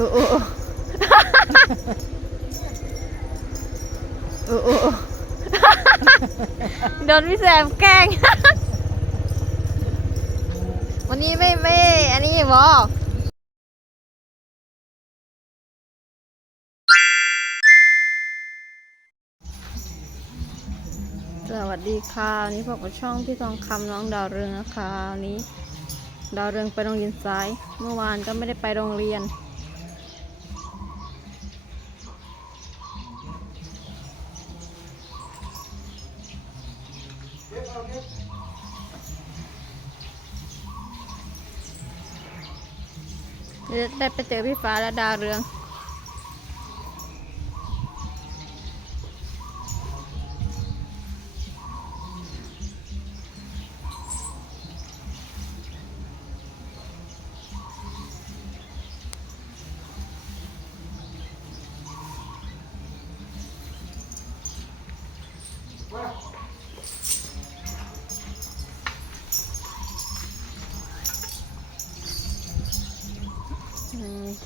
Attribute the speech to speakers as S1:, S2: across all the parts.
S1: โอ้โอ้โอ้โดนพี่แซมแกล้ง วันนี้ไม่ไม่ อันนี้บอสวัสดีค่ะวันนี้พบกับช่องพี่ทองคำน้องดาวเรืองนะคะวันนี้ ดาวเรืองไปโรงเรียนสาย เมื่อวานก็ไม่ได้ไปโรงเรียน ได้ไปเจอพี่ฟ้าและดาวเรือง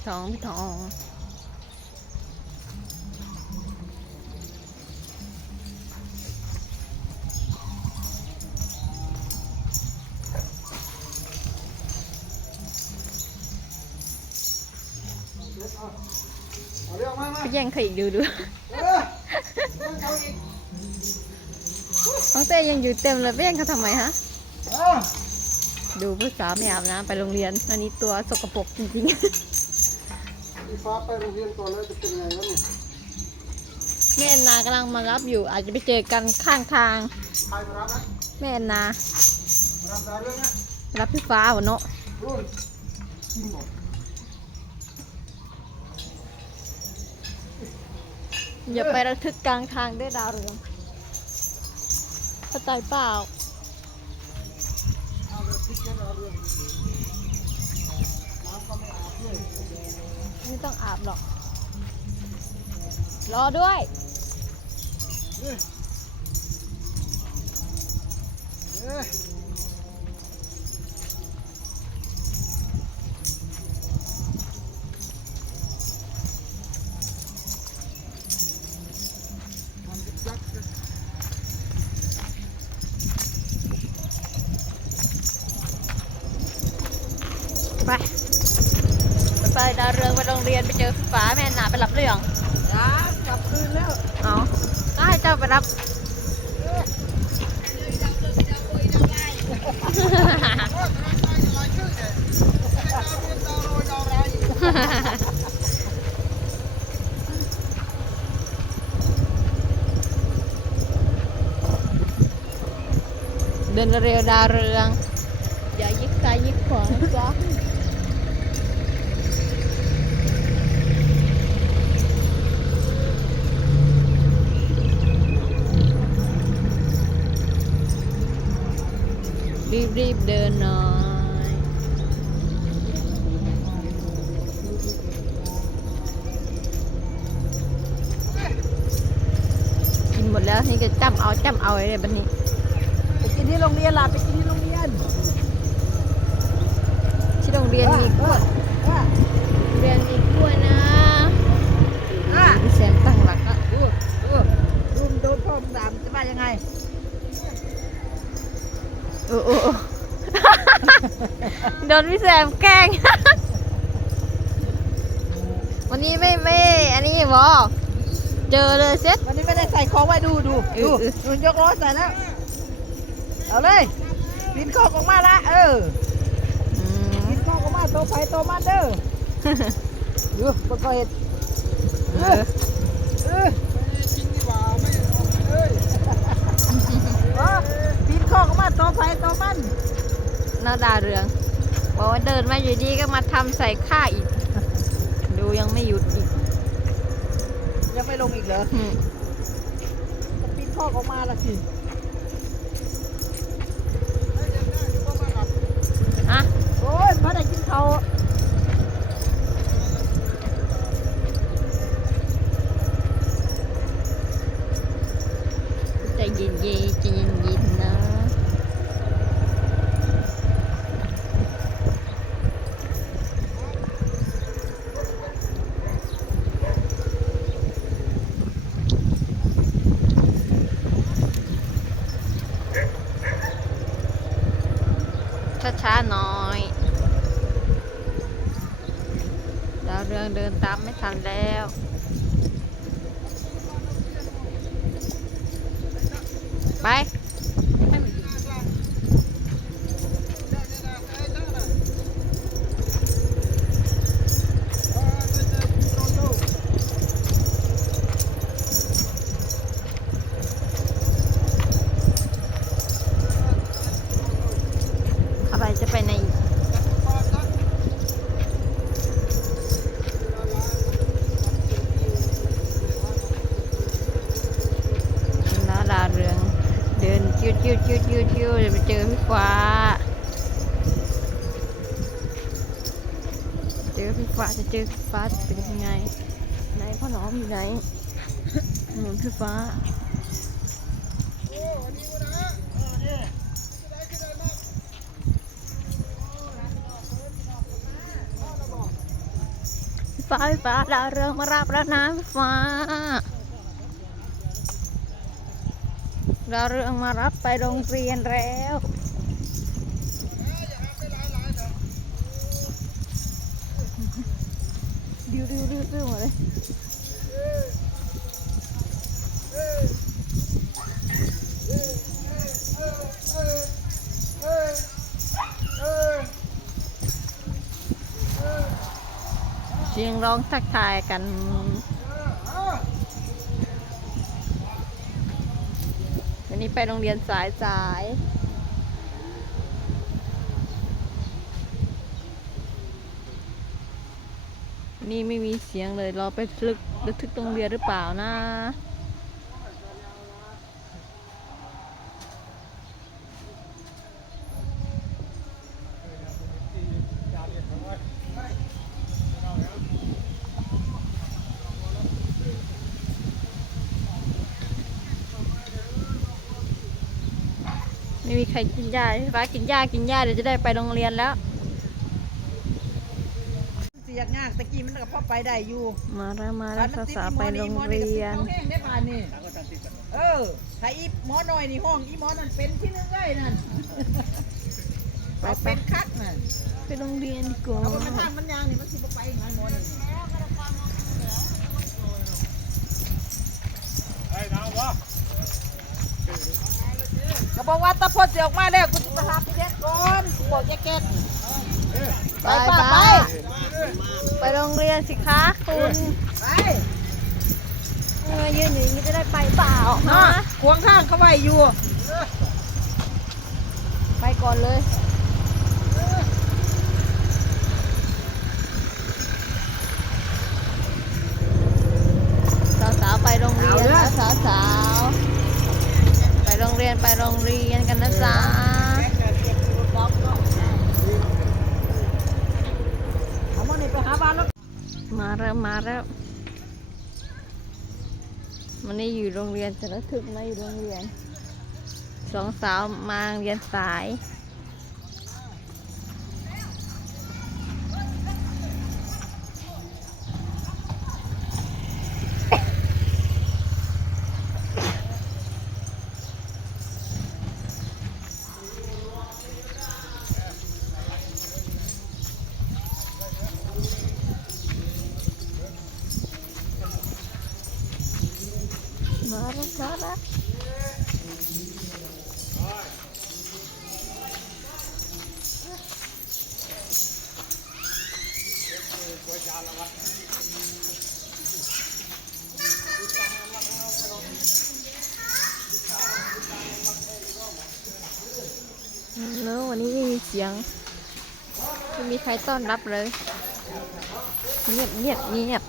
S1: อืมสองพี่ทอง
S2: เอาเรื่องมามา
S1: ไปแย่งเขาอีกดูดู
S2: เออเรื่องเขาอีก
S1: น้องเต้ยังอยู่เต็มเลยไปแย่งเขาทำไมฮะ
S2: เออ
S1: ดูผู้สาวไม่อาบน้ำไปโรงเรียน อันนี้ตัวสกปรกจริง
S2: พี่ฟ้าไปโรงเรียนก่อนแล้วจะเป็นไงวะเนี่ย
S1: ๆแม่แอนนากำลังมารับอยู่ อาจจะไปเจอกันข้างทาง
S2: ใครมารับนะ
S1: แม่แอนนา
S2: มารับดาวเรื่องนะ
S1: รับพี่ฟ้าวะเนาะ
S2: รุ่นจริงบอก
S1: อย่าไประทึกกลางทางด้วยดาวเรืองเข้าใจเปล่า
S2: เอา
S1: ต้องอาบหรอก รอด้วย ไป ไปดาวเรืองไปโรงเรียนไปเจอพี่ฟ้าแม่แอนนาไปรับเรื่อง
S2: จ้ากลับคืนแล้ว
S1: เอาก็ให้เจ้าไปรับเดินเร็วดาวเรือง อย่ายิกซ้ายยิกขวานะจ๊ะ รีบรีบๆเดินหน่อยกินหมดแล้วนี่ก็จ้ำเอาจ้ำเอาไอ้เนี่ยบันนี้
S2: ไปกินที่โรงเรียนล่ะไปกินที่โรงเรียน
S1: ที่โรงเรียนมีกล้วย
S2: อะ
S1: โรงเรียนมีกล้วยนะ
S2: อะ
S1: พี่แซมตั้งหลักแล้ว
S2: ดูดูดูมโดนพ่อมดามจะว่ายังไง
S1: โอ้โอ้โอ้โดนพี่แซมแกล้ง วันนี้ไม่ไม่ อันนี้บอเจอเลยเซ็ต
S2: วันนี้ไม่ได้ใส่ของไว้ดูดู
S1: เอ
S2: ดู
S1: อเออ
S2: ดูยกล้อใส่แล้ว เอาเลยปีนข้อกออกมาละเออ
S1: อืม
S2: ปีนข้อกออกมาโตไปโตมาเด้อดูประกอบเหตุ
S1: เออ
S2: เออจริงดีกว่าไม่เอ้ยปีนข้อกออกมาโตไปโตมั น
S1: หน้าดาวเรืองบอกว่าเดินมาอยู่ดีก็มาทำใส่ข้าอีก ดูยังไม่หยุดอีก
S2: ยังไม่ลงอีกเหรอ
S1: อืม
S2: จะปีนข้อกออกมาละสิ
S1: อะ
S2: โอ้ยมาได้กินเขาว
S1: ใจเย็นเย็นใจเย็นเย็นๆนะ ช้าหน่อยดาวเรืองเดินตามไม่ทันแล้วไป อพี่ฟ้าจะเจอพี่ฟ้าจะเป็นยังไงไหนพ่อหนอมอยู่ไหนหนุนพี่ฟ้าพี่ฟ้าพี่ฟ้าดาวเรืองมารับแล้วนะพี่ฟ้าดาวเรืองมารับไปโรงเรียนแล้ว ดิวดิวดิวดิวมาเลยเสียงร้องทักทายกันวันนี้ไปโรงเรียนสายสาย นี่ไม่มีเสียงเลยเราไปลึกลึกทึกโรงเรียนหรือเปล่านะ ไม่มีใครกินหญ้าพี่ฟ้ากินหญ้ากินหญ้าเดี๋ยวจะได้ไปโรงเรียนแล้ว
S2: เสียกยากตะกี้มันก็พอไปได้อยู่
S1: มาแล้วมาแล้วสาวๆไปโรงเรียน
S2: เขาแห้งได้ป่านนี่เออถ้าอีหมอหน่อยนี่ห้องอีหมอนั่นเป็นที่นึงเลยนั่น
S1: ไป
S2: เอา
S1: ไป
S2: เป็นคัดน่ะ
S1: ไปโรงเรียนดีกว่า
S2: เอาไปทางมันยางนี่มันสิบ่ไปอีกหน่อยหมอนี่ก็บอกว่าตะพดเสียออกมาแล้วกูจะไปหาพี่เด็กก่อนกูบอกแจ็คเก็ต
S1: ไป
S2: ไป
S1: ไป
S2: ไป
S1: ไปโรงเรียนสิคะคุณ
S2: ไป
S1: เออยืนอยู่อย่างนี้จะได้ไปเปล่า
S2: เนาะ
S1: ฮะ
S2: ขวางทางเขาไว้อยู่
S1: ไปก่อนเลยสาวๆไปโรงเรียนนะสาวๆไปโรงเรียนไปโรงเรียนกันนะจ๊ะ
S2: เอามานี่ไปหา บานแล้ว
S1: มาแล้วมาแล้วมันนี่อยู่โรงเรียนจะระทึกมาอยู่โรงเรียนสองสาวมาเรียนสาย มาแล้วมาแล้วเนอะวันนี้ไม่มีเสียงไม่มีใครต้อนรับเลย เงียบเงียบเงียบ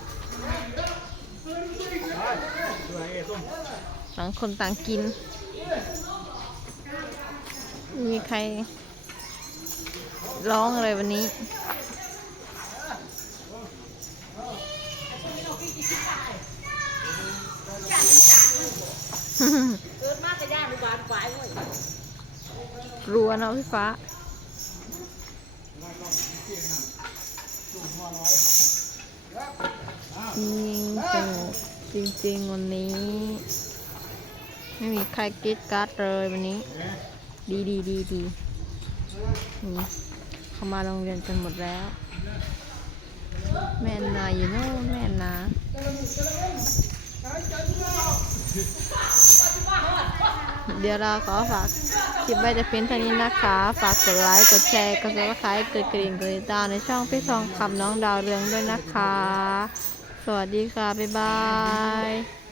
S1: ต่างคนต่างกิน มีใครร้องเลยวันนี้
S2: เกิดมากจะย่างดูบานฝ่ายเว้ย
S1: กลัวเนาะพี่ฟ้าจริงสนุก จริงๆวันนี้ ไม่มีใครกรีดการ์ดเลยวันนี้ ดีดีดีดีนี่เขามาโรงเรียนกันหมดแล้ว แม่นาอยู่โน่นแม่นาเดี๋ยวเราขอฝากคลิปไว้แต่เพียงเท่านี้นะคะ ฝากกดไลค์กดแชร์กดซับสไครต์กดกระดิ่งกดติดตามในช่องพี่ทองคำน้องดาวเรืองด้วยนะคะ สวัสดีค่ะ บ๊ายบาย